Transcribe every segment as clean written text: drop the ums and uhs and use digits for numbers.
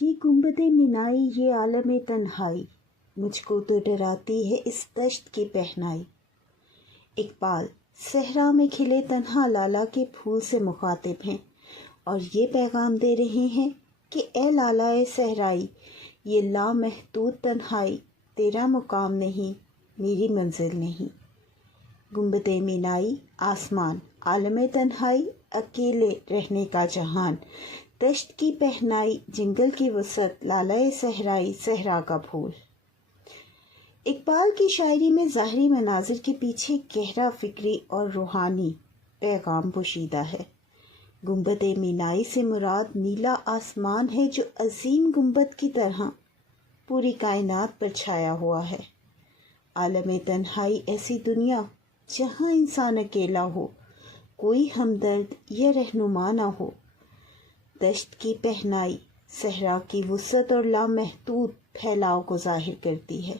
یہ گنبد مینائی یہ عالم تنہائی، مجھ کو تو ڈراتی ہے اس دشت کی پہنائی۔ اقبال صحرا میں کھلے تنہا لالا کے پھول سے مخاطب ہیں اور یہ پیغام دے رہے ہیں کہ اے لالائے صحرائی، یہ لامحدود تنہائی تیرا مقام نہیں، میری منزل نہیں۔ گنبد مینائی آسمان، عالم تنہائی اکیلے رہنے کا جہان، دشت کی پہنائی جنگل کی وسعت، لالائے صحرائی صحرا کا پھول۔ اقبال کی شاعری میں ظاہری مناظر کے پیچھے گہرا فکری اور روحانی پیغام پوشیدہ ہے۔ گنبد مینائی سے مراد نیلا آسمان ہے جو عظیم گنبد کی طرح پوری کائنات پر چھایا ہوا ہے۔ عالم تنہائی ایسی دنیا جہاں انسان اکیلا ہو، کوئی ہمدرد یا رہنما نہ ہو۔ دشت کی پہنائی صحرا کی وسعت اور لامحدود پھیلاؤ کو ظاہر کرتی ہے۔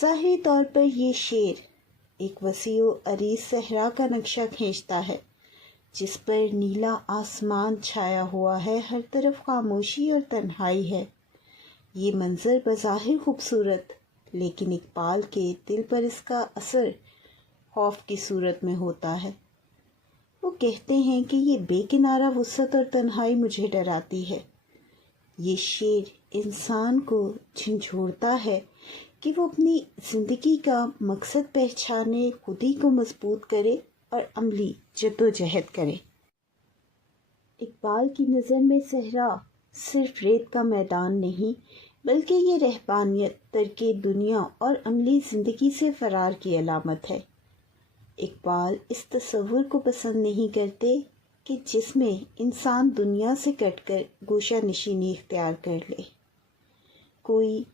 ظاہری طور پر یہ شعر ایک وسیع و عریض صحرا کا نقشہ کھینچتا ہے جس پر نیلا آسمان چھایا ہوا ہے، ہر طرف خاموشی اور تنہائی ہے۔ یہ منظر بظاہر خوبصورت، لیکن اقبال کے دل پر اس کا اثر خوف کی صورت میں ہوتا ہے۔ وہ کہتے ہیں کہ یہ بے کنارہ وسعت اور تنہائی مجھے ڈراتی ہے۔ یہ شعر انسان کو جھنجھوڑتا ہے کہ وہ اپنی زندگی کا مقصد پہچانے، خودی کو مضبوط کرے اور عملی جدوجہد کرے۔ اقبال کی نظر میں صحرا صرف ریت کا میدان نہیں، بلکہ یہ رہبانیت، ترک دنیا اور عملی زندگی سے فرار کی علامت ہے۔ اقبال اس تصور کو پسند نہیں کرتے کہ جس میں انسان دنیا سے کٹ کر گوشہ نشینی اختیار کر لے۔ کوئی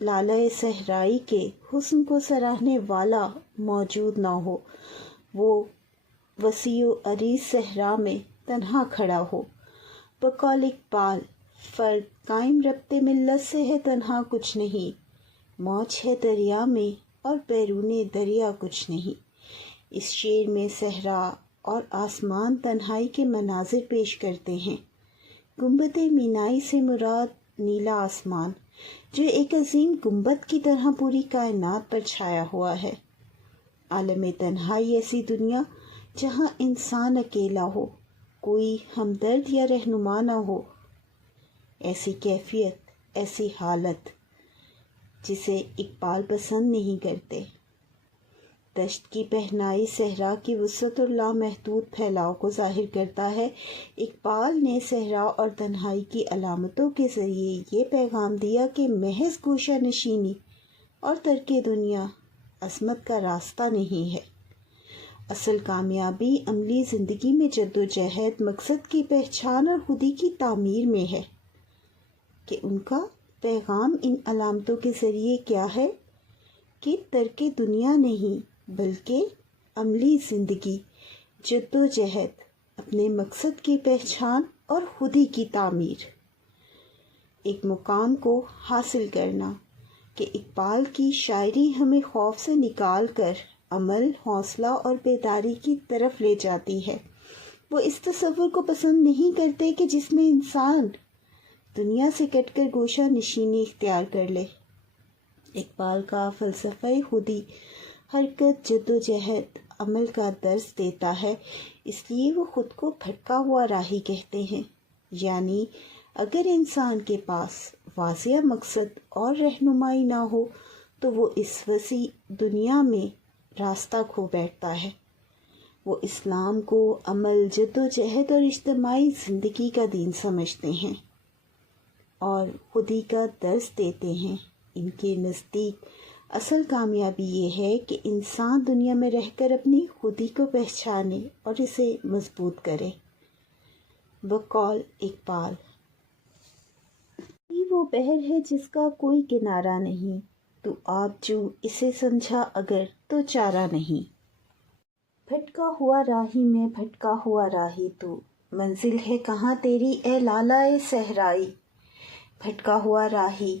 لالۂ صحرائی کے حسن کو سراہنے والا موجود نہ ہو، وہ وسیع و عریض صحرا میں تنہا کھڑا ہو۔ بقول اقبال، فرد قائم ربط ملت سے ہے تنہا کچھ نہیں، موج ہے دریا میں اور بیرون دریا کچھ نہیں۔ اس شعر میں صحرا اور آسمان تنہائی کے مناظر پیش کرتے ہیں۔ گنبد مینائی سے مراد نیلا آسمان جو ایک عظیم گنبد کی طرح پوری کائنات پر چھایا ہوا ہے۔ عالم تنہائی ایسی دنیا جہاں انسان اکیلا ہو، کوئی ہمدرد یا رہنما نہ ہو۔ ایسی کیفیت، ایسی حالت جسے اقبال پسند نہیں کرتے۔ دشت کی پہنائی صحرا کی وسعت اور لامحدود پھیلاؤ کو ظاہر کرتا ہے۔ اقبال نے صحرا اور تنہائی کی علامتوں کے ذریعے یہ پیغام دیا کہ محض گوشہ نشینی اور ترک دنیا عظمت کا راستہ نہیں ہے۔ اصل کامیابی عملی زندگی میں جدوجہد، مقصد کی پہچان اور خودی کی تعمیر میں ہے۔ کہ ان کا پیغام ان علامتوں کے ذریعے کیا ہے کہ ترک دنیا نہیں بلکہ عملی زندگی، جدوجہد، اپنے مقصد کی پہچان اور خودی کی تعمیر، ایک مقام کو حاصل کرنا۔ کہ اقبال کی شاعری ہمیں خوف سے نکال کر عمل، حوصلہ اور بیداری کی طرف لے جاتی ہے۔ وہ اس تصور کو پسند نہیں کرتے کہ جس میں انسان دنیا سے کٹ کر گوشہ نشینی اختیار کر لے۔ اقبال کا فلسفہ خودی حرکت، جدوجہد، عمل کا درس دیتا ہے، اس لیے وہ خود کو بھٹکا ہوا راہی کہتے ہیں۔ یعنی اگر انسان کے پاس واضح مقصد اور رہنمائی نہ ہو تو وہ اس وسیع دنیا میں راستہ کھو بیٹھتا ہے۔ وہ اسلام کو عمل، جدوجہد اور اجتماعی زندگی کا دین سمجھتے ہیں اور خودی کا درس دیتے ہیں۔ ان کے نزدیک اصل کامیابی یہ ہے کہ انسان دنیا میں رہ کر اپنی خودی کو پہچانے اور اسے مضبوط کرے۔ بقول اقبال، یہ وہ بحر ہے جس کا کوئی کنارہ نہیں، تو آپ جو اسے سمجھا اگر تو چارہ نہیں۔ بھٹکا ہوا راہی میں بھٹکا ہوا راہی تو، منزل ہے کہاں تیری اے لالائے صحرائی۔ بھٹکا ہوا راہی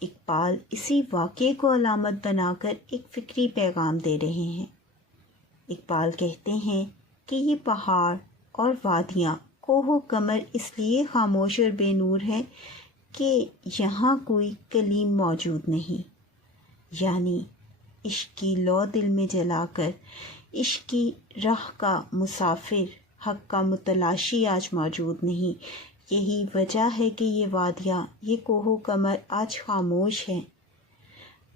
اقبال اسی واقعے کو علامت بنا کر ایک فکری پیغام دے رہے ہیں۔ اقبال کہتے ہیں کہ یہ پہاڑ اور وادیاں کوہ و قمر اس لیے خاموش اور بے نور ہیں کہ یہاں کوئی کلیم موجود نہیں، یعنی عشق کی لو دل میں جلا کر عشق کی راہ کا مسافر، حق کا متلاشی آج موجود نہیں۔ یہی وجہ ہے کہ یہ وادیاں، یہ کوہ و قمر آج خاموش ہیں۔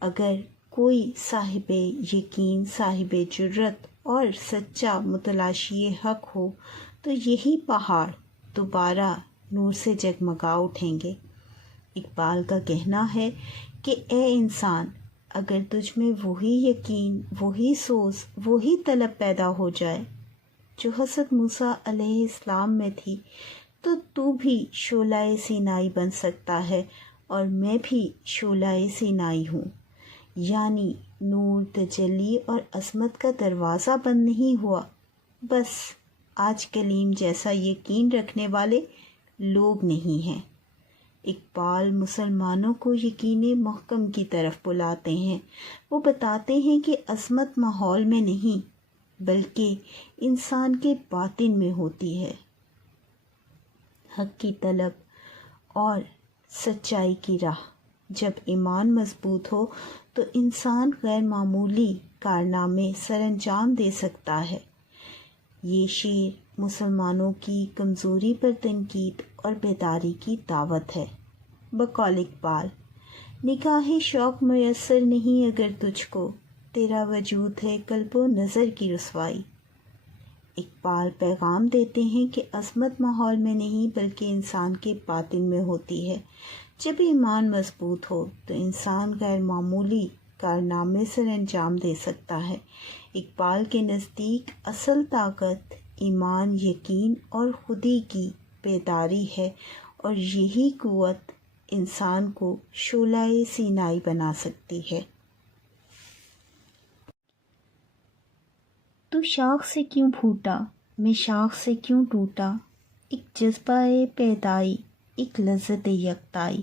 اگر کوئی صاحب یقین، صاحب جرت اور سچا متلاشی حق ہو تو یہی پہاڑ دوبارہ نور سے جگمگا اٹھیں گے۔ اقبال کا کہنا ہے کہ اے انسان، اگر تجھ میں وہی یقین، وہی سوز، وہی طلب پیدا ہو جائے جو حضرت موسیٰ علیہ السلام میں تھی، تو بھی شعلہ سینائی بن سکتا ہے، اور میں بھی شعلہ سینائی ہوں۔ یعنی نور، تجلی اور عظمت کا دروازہ بند نہیں ہوا، بس آج کلیم جیسا یقین رکھنے والے لوگ نہیں ہیں۔ اقبال مسلمانوں کو یقین محکم کی طرف بلاتے ہیں۔ وہ بتاتے ہیں کہ عظمت ماحول میں نہیں بلکہ انسان کے باطن میں ہوتی ہے۔ حق کی طلب اور سچائی کی راہ، جب ایمان مضبوط ہو تو انسان غیر معمولی کارنامے سر انجام دے سکتا ہے۔ یہ شعر مسلمانوں کی کمزوری پر تنقید اور بیداری کی دعوت ہے۔ بقول اقبال، نگاہ شوق میسر نہیں اگر تجھ کو، تیرا وجود ہے قلب و نظر کی رسوائی۔ اقبال پیغام دیتے ہیں کہ عظمت ماحول میں نہیں بلکہ انسان کے باطن میں ہوتی ہے۔ جب ایمان مضبوط ہو تو انسان غیر معمولی کارنامے سر انجام دے سکتا ہے۔ اقبال کے نزدیک اصل طاقت ایمان، یقین اور خودی کی بیداری ہے، اور یہی قوت انسان کو شعلہ سینائی بنا سکتی ہے۔ تو شاخ سے کیوں پھوٹا، میں شاخ سے کیوں ٹوٹا، ایک جذبہ پیدائی، ایک لذت یکتائی۔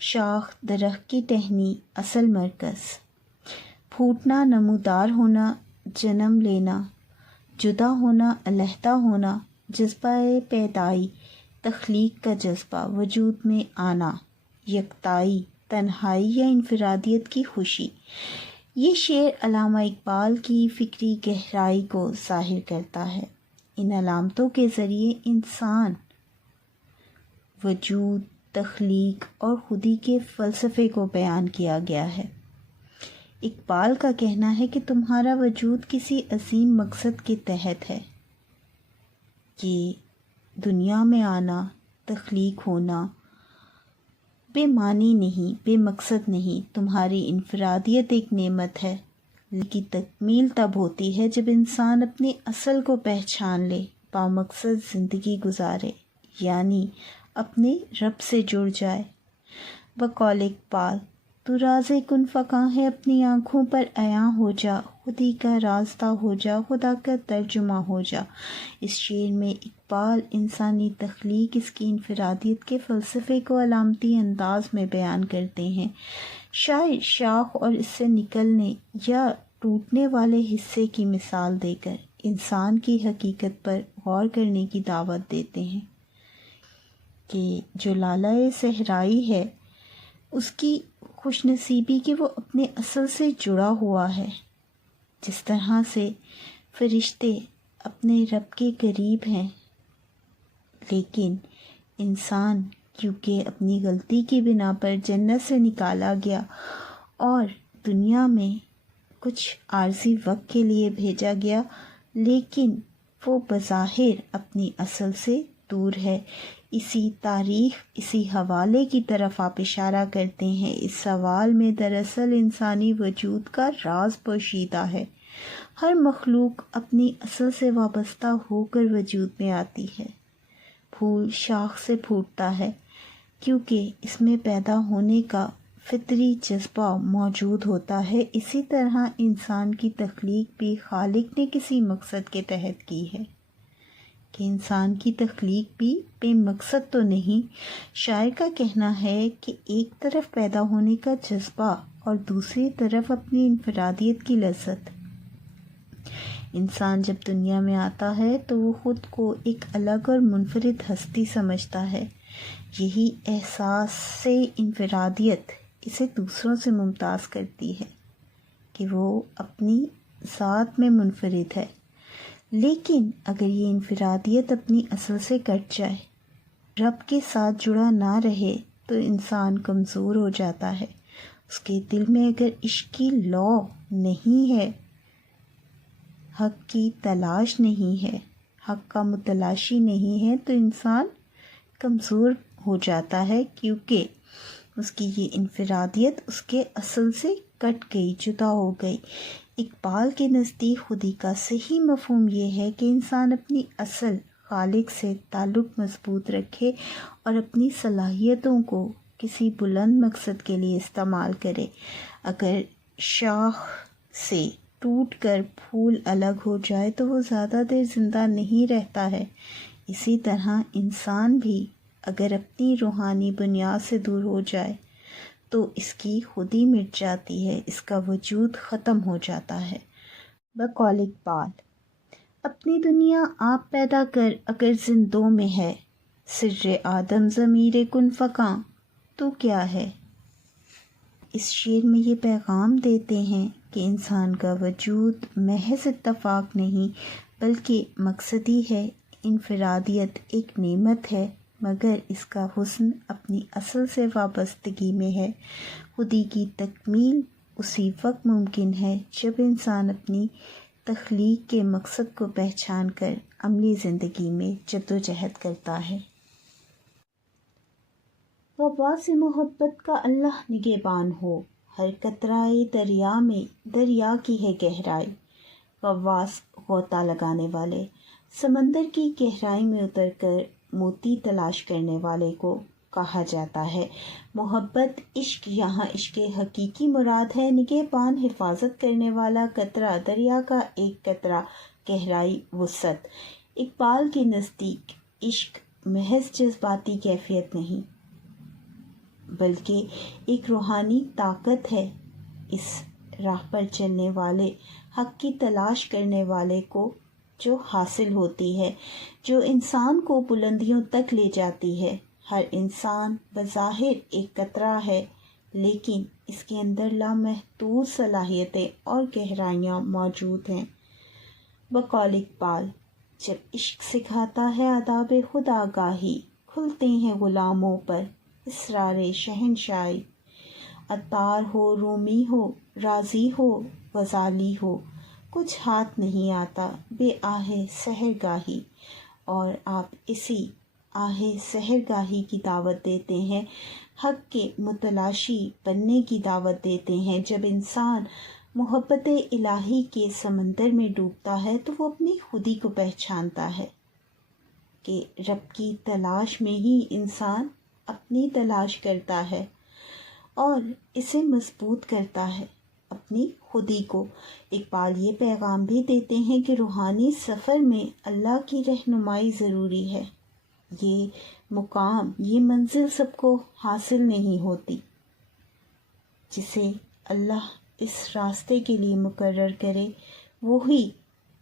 شاخ درخت کی ٹہنی اصل مرکز، پھوٹنا نمودار ہونا، جنم لینا، جدا ہونا، علیحدہ ہونا، جذبہ پیدائی، تخلیق کا جذبہ، وجود میں آنا، یکتائی، تنہائی یا انفرادیت کی خوشی۔ یہ شعر علامہ اقبال کی فکری گہرائی کو ظاہر کرتا ہے۔ ان علامتوں کے ذریعے انسان وجود، تخلیق اور خودی کے فلسفے کو بیان کیا گیا ہے۔ اقبال کا کہنا ہے کہ تمہارا وجود کسی عظیم مقصد کے تحت ہے۔ یہ دنیا میں آنا، تخلیق ہونا بے معنی نہیں، بے مقصد نہیں۔ تمہاری انفرادیت ایک نعمت ہے، لیکن تکمیل تب ہوتی ہے جب انسان اپنے اصل کو پہچان لے، بامقصد زندگی گزارے، یعنی اپنے رب سے جڑ جائے۔ بقول اقبال، تو راز کن فکاں ہے اپنی آنکھوں پر عیاں ہو جا، خودی کا راستہ ہو جا، خدا کا ترجمہ ہو جا۔ اس شعر میں اقبال انسانی تخلیق، اس کی انفرادیت کے فلسفے کو علامتی انداز میں بیان کرتے ہیں۔ شاعر شاخ اور اس سے نکلنے یا ٹوٹنے والے حصے کی مثال دے کر انسان کی حقیقت پر غور کرنے کی دعوت دیتے ہیں کہ جو لالہ صحرائی ہے اس کی خوش نصیبی کہ وہ اپنے اصل سے جڑا ہوا ہے، جس طرح سے فرشتے اپنے رب کے قریب ہیں، لیکن انسان کیونکہ اپنی غلطی کی بنا پر جنت سے نکالا گیا اور دنیا میں کچھ عارضی وقت کے لیے بھیجا گیا، لیکن وہ بظاہر اپنی اصل سے دور ہے۔ اسی تاریخ، اسی حوالے کی طرف آپ اشارہ کرتے ہیں۔ اس سوال میں دراصل انسانی وجود کا راز پوشیدہ ہے۔ ہر مخلوق اپنی اصل سے وابستہ ہو کر وجود میں آتی ہے۔ پھول شاخ سے پھوٹتا ہے کیونکہ اس میں پیدا ہونے کا فطری جذبہ موجود ہوتا ہے۔ اسی طرح انسان کی تخلیق بھی خالق نے کسی مقصد کے تحت کی ہے۔ کہ انسان کی تخلیق بھی بے مقصد تو نہیں۔ شاعر کا کہنا ہے کہ ایک طرف پیدا ہونے کا جذبہ اور دوسری طرف اپنی انفرادیت کی لذت۔ انسان جب دنیا میں آتا ہے تو وہ خود کو ایک الگ اور منفرد ہستی سمجھتا ہے۔ یہی احساس سے انفرادیت اسے دوسروں سے ممتاز کرتی ہے کہ وہ اپنی ذات میں منفرد ہے۔ لیکن اگر یہ انفرادیت اپنی اصل سے کٹ جائے، رب کے ساتھ جڑا نہ رہے، تو انسان کمزور ہو جاتا ہے۔ اس کے دل میں اگر عشق کی لو نہیں ہے، حق کی تلاش نہیں ہے، حق کا متلاشی نہیں ہے، تو انسان کمزور ہو جاتا ہے، کیونکہ اس کی یہ انفرادیت اس کے اصل سے کٹ گئی، جدا ہو گئی۔ اقبال کے نزدیک خودی کا صحیح مفہوم یہ ہے کہ انسان اپنی اصل خالق سے تعلق مضبوط رکھے اور اپنی صلاحیتوں کو کسی بلند مقصد کے لیے استعمال کرے۔ اگر شاخ سے ٹوٹ کر پھول الگ ہو جائے تو وہ زیادہ دیر زندہ نہیں رہتا ہے۔ اسی طرح انسان بھی اگر اپنی روحانی بنیاد سے دور ہو جائے تو اس کی خودی مٹ جاتی ہے، اس کا وجود ختم ہو جاتا ہے۔ بقول اقبال، اپنی دنیا آپ پیدا کر اگر زندوں میں ہے، سر آدم ضمیر کن فکاں تو کیا ہے۔ اس شعر میں یہ پیغام دیتے ہیں کہ انسان کا وجود محض اتفاق نہیں بلکہ مقصدی ہے۔ انفرادیت ایک نعمت ہے، مگر اس کا حسن اپنی اصل سے وابستگی میں ہے۔ خودی کی تکمیل اسی وقت ممکن ہے جب انسان اپنی تخلیق کے مقصد کو پہچان کر عملی زندگی میں جدوجہد کرتا ہے۔ غواص محبت کا اللہ نگہبان ہو، ہر قطرۂ دریا میں دریا کی ہے گہرائی۔ غواص غوطہ لگانے والے، سمندر کی گہرائی میں اتر کر موتی تلاش کرنے والے کو کہا جاتا ہے۔ محبت عشق، یہاں عشق حقیقی مراد ہے۔ نگہبان، حفاظت کرنے والا، قطرہ، دریا کا ایک قطرہ، گہرائی، وسعت۔ اقبال کے نزدیک عشق محض جذباتی کیفیت نہیں بلکہ ایک روحانی طاقت ہے۔ اس راہ پر چلنے والے، حق کی تلاش کرنے والے کو جو حاصل ہوتی ہے، جو انسان کو بلندیوں تک لے جاتی ہے۔ ہر انسان بظاہر ایک قطرہ ہے، لیکن اس کے اندر لامحدود صلاحیتیں اور گہرائیاں موجود ہیں۔ بقول اقبال، جب عشق سکھاتا ہے آداب خود آگاہی، کھلتے ہیں غلاموں پر اسرار شہنشاہی۔ عطار ہو، رومی ہو، رازی ہو، غزالی ہو، کچھ ہاتھ نہیں آتا بے آہ سحرگاہی۔ اور آپ اسی آہ سحرگاہی کی دعوت دیتے ہیں، حق کے متلاشی بننے کی دعوت دیتے ہیں۔ جب انسان محبت الہی کے سمندر میں ڈوبتا ہے تو وہ اپنی خودی کو پہچانتا ہے کہ رب کی تلاش میں ہی انسان اپنی تلاش کرتا ہے اور اسے مضبوط کرتا ہے، اپنی خودی کو۔ اقبال یہ پیغام بھی دیتے ہیں کہ روحانی سفر میں اللہ کی رہنمائی ضروری ہے۔ یہ مقام، یہ منزل سب کو حاصل نہیں ہوتی۔ جسے اللہ اس راستے کے لیے مقرر کرے وہی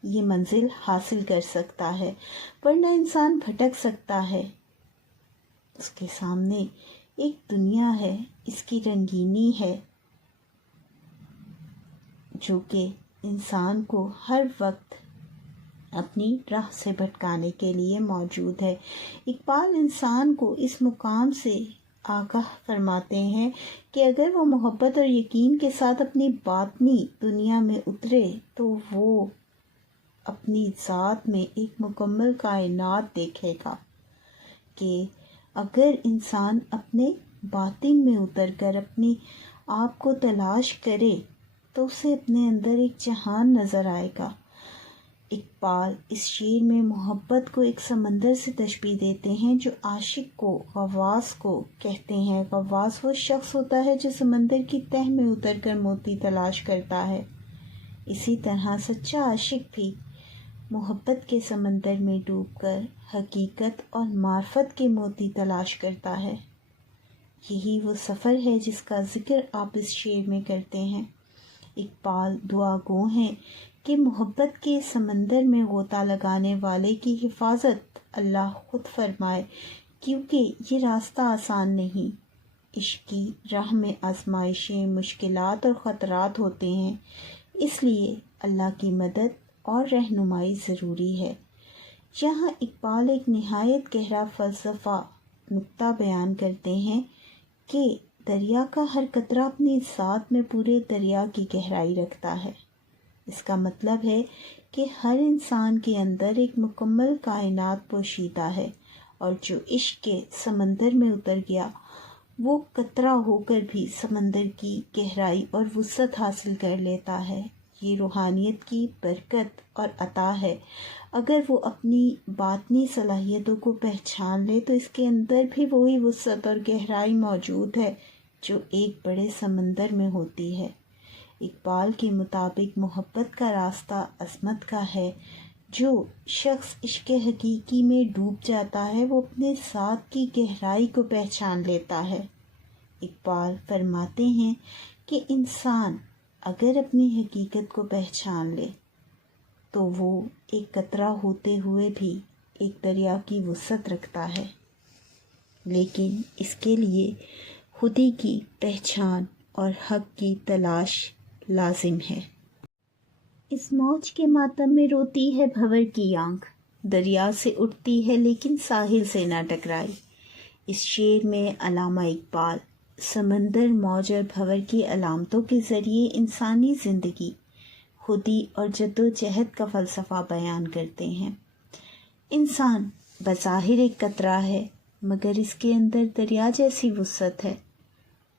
یہ منزل حاصل کر سکتا ہے، ورنہ انسان بھٹک سکتا ہے۔ اس کے سامنے ایک دنیا ہے، اس کی رنگینی ہے جو کہ انسان کو ہر وقت اپنی راہ سے بھٹکانے کے لیے موجود ہے۔ اقبال انسان کو اس مقام سے آگاہ فرماتے ہیں کہ اگر وہ محبت اور یقین کے ساتھ اپنی باطنی دنیا میں اترے تو وہ اپنی ذات میں ایک مکمل کائنات دیکھے گا۔ کہ اگر انسان اپنے باطن میں اتر کر اپنی آپ کو تلاش کرے تو اسے اپنے اندر ایک جہان نظر آئے گا۔ اقبال اس شعر میں محبت کو ایک سمندر سے تشبیہ دیتے ہیں جو عاشق کو، غواص کو کہتے ہیں۔ غواص وہ شخص ہوتا ہے جو سمندر کی تہ میں اتر کر موتی تلاش کرتا ہے۔ اسی طرح سچا عاشق بھی محبت کے سمندر میں ڈوب کر حقیقت اور معرفت کے موتی تلاش کرتا ہے۔ یہی وہ سفر ہے جس کا ذکر آپ اس شعر میں کرتے ہیں۔ اقبال دعا گو ہیں کہ محبت کے سمندر میں غوطہ لگانے والے کی حفاظت اللہ خود فرمائے، کیونکہ یہ راستہ آسان نہیں۔ عشق کی راہ میں آزمائشیں، مشکلات اور خطرات ہوتے ہیں، اس لیے اللہ کی مدد اور رہنمائی ضروری ہے۔ یہاں اقبال ایک نہایت گہرا فلسفہ نکتہ بیان کرتے ہیں کہ دریا کا ہر قطرہ اپنی ذات میں پورے دریا کی گہرائی رکھتا ہے۔ اس کا مطلب ہے کہ ہر انسان کے اندر ایک مکمل کائنات پوشیدہ ہے، اور جو عشق کے سمندر میں اتر گیا وہ قطرہ ہو کر بھی سمندر کی گہرائی اور وسعت حاصل کر لیتا ہے۔ یہ روحانیت کی برکت اور عطا ہے۔ اگر وہ اپنی باطنی صلاحیتوں کو پہچان لے تو اس کے اندر بھی وہی وسعت اور گہرائی موجود ہے جو ایک بڑے سمندر میں ہوتی ہے۔ اقبال کے مطابق محبت کا راستہ عظمت کا ہے۔ جو شخص عشق حقیقی میں ڈوب جاتا ہے وہ اپنے ذات کی گہرائی کو پہچان لیتا ہے۔ اقبال فرماتے ہیں کہ انسان اگر اپنی حقیقت کو پہچان لے تو وہ ایک قطرہ ہوتے ہوئے بھی ایک دریا کی وسعت رکھتا ہے، لیکن اس کے لیے خودی کی پہچان اور حق کی تلاش لازم ہے۔ اس موج کے ماتم میں روتی ہے بھنور کی آنکھ، دریا سے اٹھتی ہے لیکن ساحل سے نہ ٹکرائی۔ اس شعر میں علامہ اقبال سمندر، موج اور بھنور کی علامتوں کے ذریعے انسانی زندگی، خودی اور جدوجہد کا فلسفہ بیان کرتے ہیں۔ انسان بظاہر ایک قطرہ ہے، مگر اس کے اندر دریا جیسی وسعت ہے۔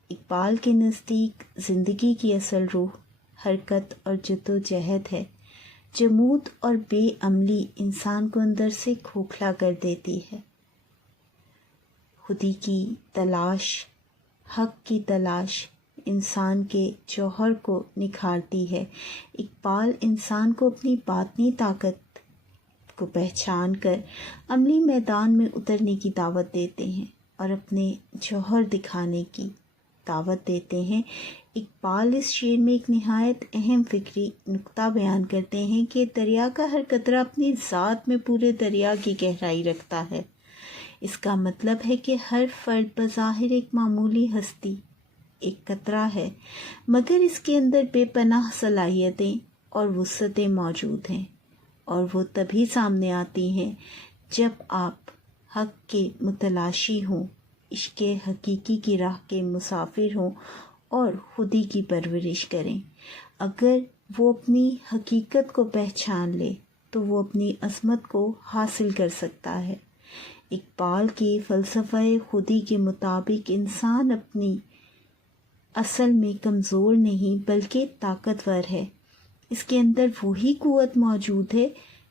اقبال کے نزدیک زندگی کی اصل روح حرکت اور جدوجہد ہے۔ جمود اور بے عملی انسان کو اندر سے کھوکھلا کر دیتی ہے۔ خودی کی تلاش، حق کی تلاش انسان کے جوہر کو نکھارتی ہے۔ اقبال انسان کو اپنی باطنی طاقت کو پہچان کر عملی میدان میں اترنے کی دعوت دیتے ہیں اور اپنے جوہر دکھانے کی دعوت دیتے ہیں۔ اقبال اس شعر میں ایک نہایت اہم فکری نکتہ بیان کرتے ہیں کہ دریا کا ہر قطرہ اپنی ذات میں پورے دریا کی گہرائی رکھتا ہے۔ اس کا مطلب ہے کہ ہر فرد بظاہر ایک معمولی ہستی، ایک قطرہ ہے، مگر اس کے اندر بے پناہ صلاحیتیں اور وسعتیں موجود ہیں، اور وہ تبھی سامنے آتی ہیں جب آپ حق کے متلاشی ہوں، عشق حقیقی کی راہ کے مسافر ہوں اور خودی کی پرورش کریں۔ اگر وہ اپنی حقیقت کو پہچان لے تو وہ اپنی عظمت کو حاصل کر سکتا ہے۔ اقبال کے فلسفہ خودی کے مطابق انسان اپنی اصل میں کمزور نہیں بلکہ طاقتور ہے۔ اس کے اندر وہی قوت موجود ہے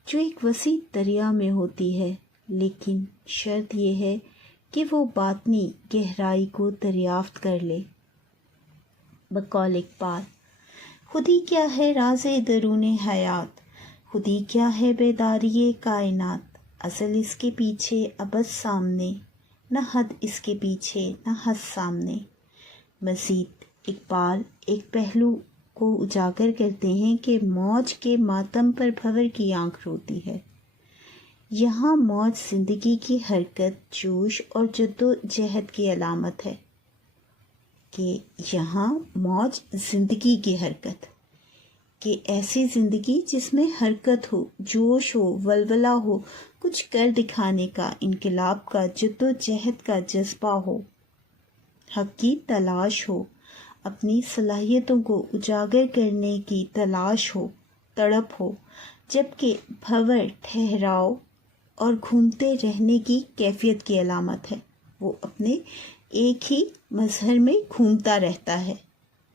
جو ایک وسیع دریا میں ہوتی ہے، لیکن شرط یہ ہے کہ وہ باطنی گہرائی کو دریافت کر لے۔ بقول اقبال، خودی کیا ہے راز درون حیات، خودی کیا ہے بیداری کائنات، ازل اس کے پیچھے ابد سامنے، نہ حد اس کے پیچھے نہ حد سامنے۔ مزید اقبال ایک پہلو کو اجاگر کرتے ہیں کہ موج کے ماتم پر بھنور کی آنکھ روتی ہے۔ یہاں موج زندگی کی حرکت، جوش اور جدوجہد کی علامت ہے کہ یہاں موج زندگی کی حرکت، کہ ایسی زندگی جس میں حرکت ہو، جوش ہو، ولولہ ہو، کچھ کر دکھانے کا، انقلاب کا، جدوجہد کا جذبہ ہو، حق کی تلاش ہو، اپنی صلاحیتوں کو اجاگر کرنے کی تلاش ہو، تڑپ ہو، جبکہ بھنور ٹھہراؤ اور گھومتے رہنے کی کیفیت کی علامت ہے۔ وہ اپنے ایک ہی مظہر میں گھومتا رہتا ہے،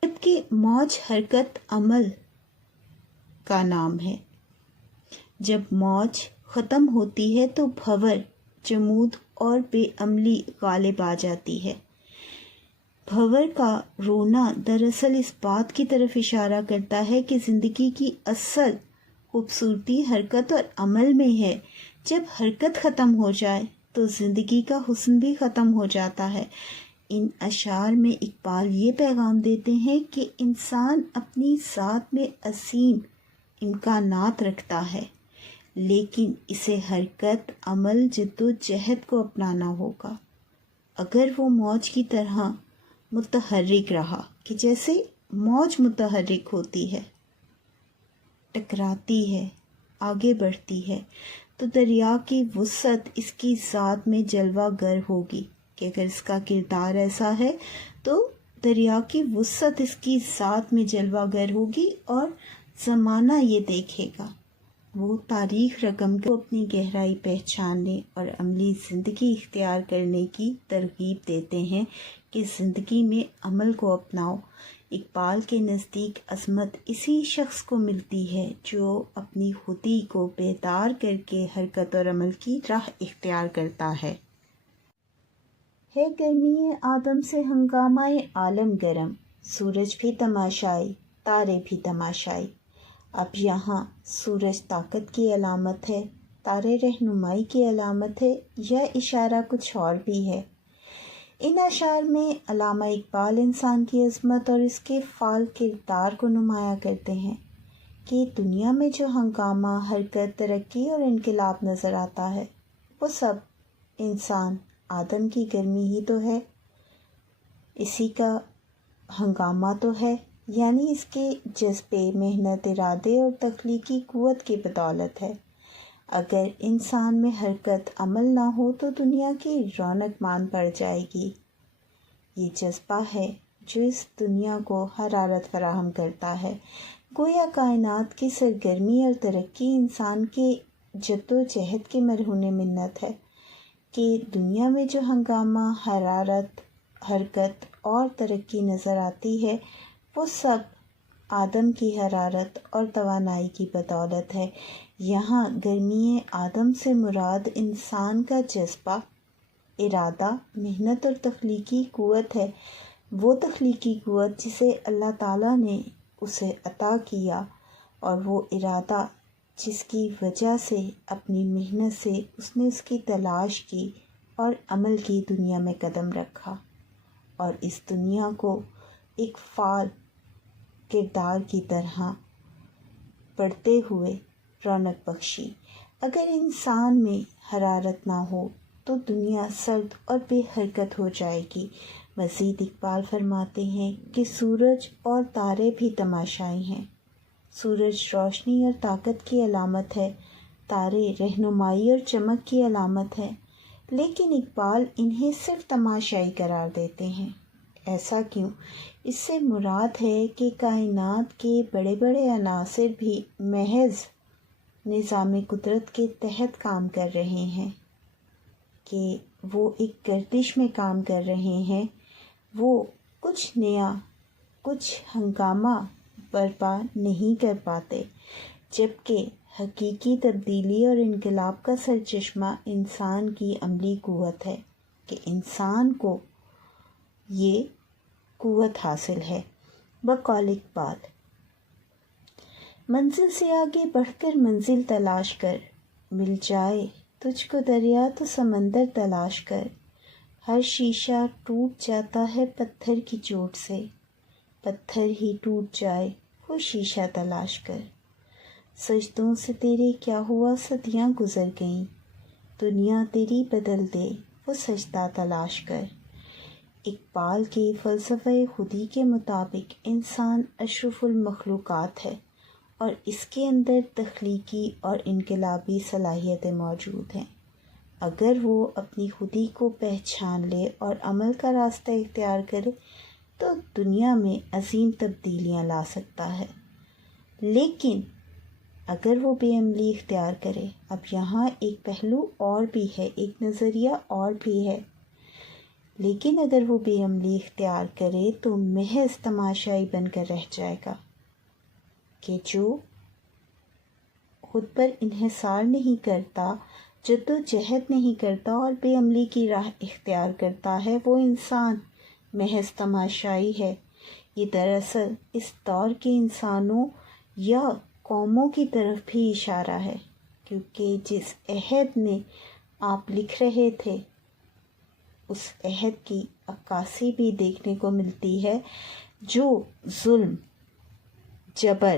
جبکہ موج حرکت عمل کا نام ہے۔ جب موج ختم ہوتی ہے تو بھنور، جمود اور بے عملی غالب آ جاتی ہے۔ بھنور کا رونا دراصل اس بات کی طرف اشارہ کرتا ہے کہ زندگی کی اصل خوبصورتی حرکت اور عمل میں ہے۔ جب حرکت ختم ہو جائے تو زندگی کا حسن بھی ختم ہو جاتا ہے۔ ان اشعار میں اقبال یہ پیغام دیتے ہیں کہ انسان اپنی ذات میں عظیم امکانات رکھتا ہے، لیکن اسے حرکت، عمل، جد و جہد کو اپنانا ہوگا۔ اگر وہ موج کی طرح متحرک رہا کہ جیسے موج متحرک ہوتی ہے، ٹکراتی ہے، آگے بڑھتی ہے، تو دریا کی وسعت اس کی ذات میں جلوہ گر ہوگی کہ اگر اس کا کردار ایسا ہے تو دریا کی وسعت اس کی ذات میں جلوہ گر ہوگی اور زمانہ یہ دیکھے گا۔ وہ تاریخ رقم کو اپنی گہرائی پہچاننے اور عملی زندگی اختیار کرنے کی ترغیب دیتے ہیں کہ زندگی میں عمل کو اپناؤ۔ اقبال کے نزدیک عظمت اسی شخص کو ملتی ہے جو اپنی خودی کو بیدار کر کے حرکت اور عمل کی راہ اختیار کرتا ہے۔ گرمی آدم سے ہنگامہ عالم گرم، سورج بھی تماشائی، تارے بھی تماشائی۔ اب یہاں سورج طاقت کی علامت ہے، تارے رہنمائی کی علامت ہے، یہ اشارہ کچھ اور بھی ہے۔ ان اشعار میں علامہ اقبال انسان کی عظمت اور اس کے فعال کردار کو نمایاں کرتے ہیں کہ دنیا میں جو ہنگامہ، حرکت، ترقی اور انقلاب نظر آتا ہے وہ سب انسان آدم کی گرمی ہی تو ہے، اسی کا ہنگامہ تو ہے، یعنی اس کے جذبے، محنت، ارادے اور تخلیقی قوت کی بدولت ہے۔ اگر انسان میں حرکت، عمل نہ ہو تو دنیا کی رونق مان پڑ جائے گی۔ یہ جذبہ ہے جو اس دنیا کو حرارت فراہم کرتا ہے۔ گویا کائنات کی سرگرمی اور ترقی انسان کے جد و جہد کی مرہون منت ہے کہ دنیا میں جو ہنگامہ، حرارت، حرکت اور ترقی نظر آتی ہے وہ سب آدم کی حرارت اور توانائی کی بدولت ہے۔ یہاں گرمی آدم سے مراد انسان کا جذبہ، ارادہ، محنت اور تخلیقی قوت ہے۔ وہ تخلیقی قوت جسے اللہ تعالیٰ نے اسے عطا کیا اور وہ ارادہ جس کی وجہ سے اپنی محنت سے اس نے اس کی تلاش کی اور عمل کی دنیا میں قدم رکھا اور اس دنیا کو ایک فعال کردار کی طرح بڑھتے ہوئے رونق بخشی۔ اگر انسان میں حرارت نہ ہو تو دنیا سرد اور بے حرکت ہو جائے گی۔ مزید اقبال فرماتے ہیں کہ سورج اور تارے بھی تماشائی ہیں۔ سورج روشنی اور طاقت کی علامت ہے، تارے رہنمائی اور چمک کی علامت ہے، لیکن اقبال انہیں صرف تماشائی قرار دیتے ہیں۔ ایسا کیوں؟ اس سے مراد ہے کہ کائنات کے بڑے بڑے عناصر بھی محض نظام قدرت کے تحت کام کر رہے ہیں، کہ وہ ایک گردش میں کام کر رہے ہیں، وہ کچھ نیا، کچھ ہنگامہ برپا نہیں کر پاتے، جبکہ حقیقی تبدیلی اور انقلاب کا سرچشمہ انسان کی عملی قوت ہے کہ انسان کو یہ قوت حاصل ہے۔ بقول اقبال، منزل سے آگے بڑھ کر منزل تلاش کر، مل جائے تجھ کو دریا تو سمندر تلاش کر، ہر شیشہ ٹوٹ جاتا ہے پتھر کی چوٹ سے، پتھر ہی ٹوٹ جائے وہ شیشہ تلاش کر، سجدوں سے تیرے کیا ہوا صدیاں گزر گئیں، دنیا تیری بدل دے وہ سجدہ تلاش کر۔ اقبال کے فلسفہ خودی کے مطابق انسان اشرف المخلوقات ہے اور اس کے اندر تخلیقی اور انقلابی صلاحیتیں موجود ہیں۔ اگر وہ اپنی خودی کو پہچان لے اور عمل کا راستہ اختیار کرے تو دنیا میں عظیم تبدیلیاں لا سکتا ہے، لیکن اگر وہ بے عملی اختیار کرے، اب یہاں ایک پہلو اور بھی ہے، ایک نظریہ اور بھی ہے، لیکن اگر وہ بے عملی اختیار کرے تو محض تماشائی بن کر رہ جائے گا کہ جو خود پر انحصار نہیں کرتا، جد و جہد نہیں کرتا اور بے عملی کی راہ اختیار کرتا ہے، وہ انسان محض تماشائی ہے۔ یہ دراصل اس دور کے انسانوں یا قوموں کی طرف بھی اشارہ ہے، کیونکہ جس عہد میں آپ لکھ رہے تھے اس عہد کی عکاسی بھی دیکھنے کو ملتی ہے، جو ظلم جبر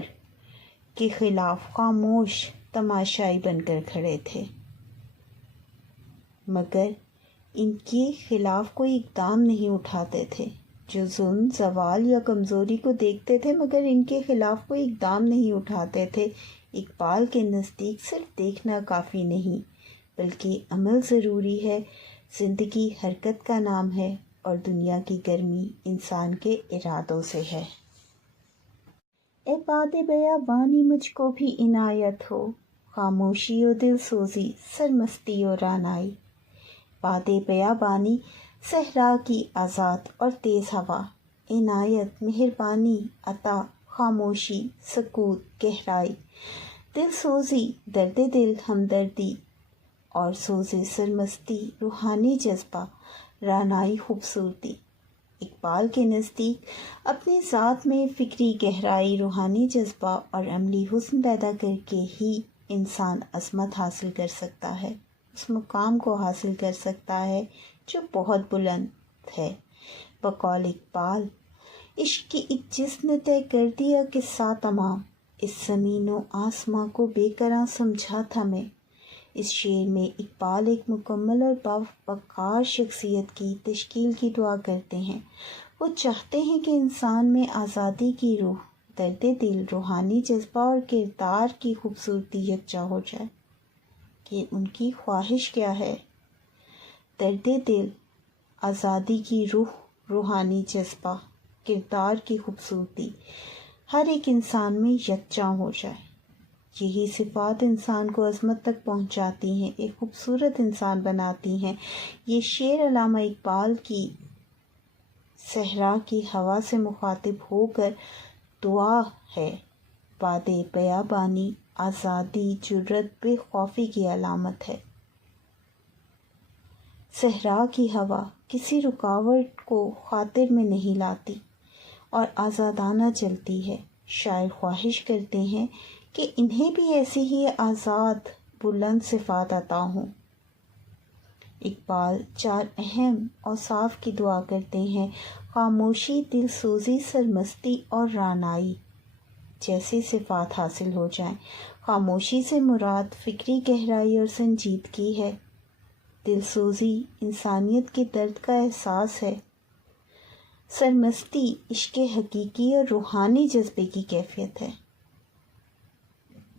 کے خلاف خاموش تماشائی بن کر کھڑے تھے، مگر ان کے خلاف کوئی اقدام نہیں اٹھاتے تھے، جو ظلم، زوال یا کمزوری کو دیکھتے تھے مگر ان کے خلاف کوئی اقدام نہیں اٹھاتے تھے۔ اقبال کے نزدیک صرف دیکھنا کافی نہیں بلکہ عمل ضروری ہے۔ زندگی حرکت کا نام ہے اور دنیا کی گرمی انسان کے ارادوں سے ہے۔ اے باد بیابانی مجھ کو بھی عنایت ہو، خاموشی و دل سوزی، سرمستی و رعنائی۔ باد بیابانی صحرا کی آزاد اور تیز ہوا، عنایت، مہربانی، عطا، خاموشی، سکوت، گہرائی، دل سوزی، درد دل، ہمدردی، اور سوز سرمستی، روحانی جذبہ، رعنائی، خوبصورتی۔ اقبال کے نزدیک اپنی ذات میں فکری گہرائی، روحانی جذبہ اور عملی حسن پیدا کر کے ہی انسان عظمت حاصل کر سکتا ہے، اس مقام کو حاصل کر سکتا ہے جو بہت بلند ہے۔ بقول اقبال، عشق کی ایک جس نے طے کر دیا قصہ تمام، اس زمین و آسماں کو بے قرار سمجھا تھا میں۔ اس شعر میں اقبال ایک مکمل اور باوقار شخصیت کی تشکیل کی دعا کرتے ہیں۔ وہ چاہتے ہیں کہ انسان میں آزادی کی روح، درد دل، روحانی جذبہ اور کردار کی خوبصورتی یکجا ہو جائے۔ کہ ان کی خواہش کیا ہے؟ درد دل، آزادی کی روح، روحانی جذبہ، کردار کی خوبصورتی ہر ایک انسان میں یکجا ہو جائے۔ یہی صفات انسان کو عظمت تک پہنچاتی ہیں، ایک خوبصورت انسان بناتی ہیں۔ یہ شعر علامہ اقبال کی صحرا کی ہوا سے مخاطب ہو کر دعا ہے۔ باد بیابانی آزادی، جرأت، بے خوفی کی علامت ہے۔ صحرا کی ہوا کسی رکاوٹ کو خاطر میں نہیں لاتی اور آزادانہ چلتی ہے۔ شاعر خواہش کرتے ہیں کہ انہیں بھی ایسی ہی آزاد بلند صفات عطا ہوں۔ اقبال 4 اہم اوصاف کی دعا کرتے ہیں: خاموشی، دل سوزی، سرمستی اور رعنائی جیسی صفات حاصل ہو جائیں۔ خاموشی سے مراد فکری گہرائی اور سنجیدگی ہے۔ دل سوزی انسانیت کے درد کا احساس ہے۔ سرمستی عشق حقیقی اور روحانی جذبے کی کیفیت ہے،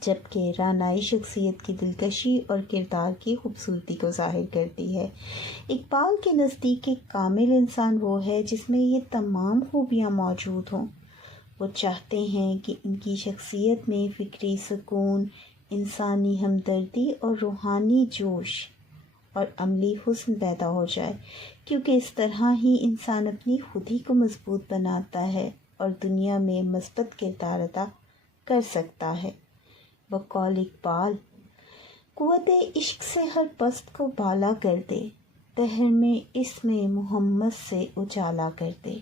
جبکہ رعنائی شخصیت کی دلکشی اور کردار کی خوبصورتی کو ظاہر کرتی ہے۔ اقبال کے نزدیک ایک کامل انسان وہ ہے جس میں یہ تمام خوبیاں موجود ہوں۔ وہ چاہتے ہیں کہ ان کی شخصیت میں فکری سکون، انسانی ہمدردی اور روحانی جوش اور عملی حسن پیدا ہو جائے، کیونکہ اس طرح ہی انسان اپنی خودی کو مضبوط بناتا ہے اور دنیا میں مثبت کردار ادا کر سکتا ہے۔ بقول اقبال، قوت عشق سے ہر پست کو بالا کر دے، دہر میں اسم محمد سے اجالا کر دے۔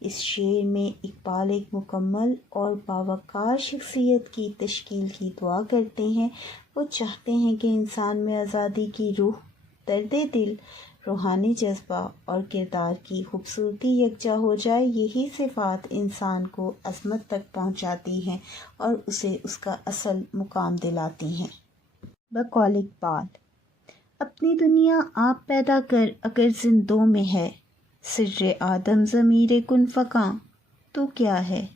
اس شعر میں اقبال ایک مکمل اور باوقار شخصیت کی تشکیل کی دعا کرتے ہیں۔ وہ چاہتے ہیں کہ انسان میں آزادی کی روح، درد دل، روحانی جذبہ اور کردار کی خوبصورتی یکجا ہو جائے۔ یہی صفات انسان کو عظمت تک پہنچاتی ہیں اور اسے اس کا اصل مقام دلاتی ہیں۔ بقول اقبال، اپنی دنیا آپ پیدا کر اگر زندوں میں ہے، سر آدم ضمیر کن فکاں تو کیا ہے؟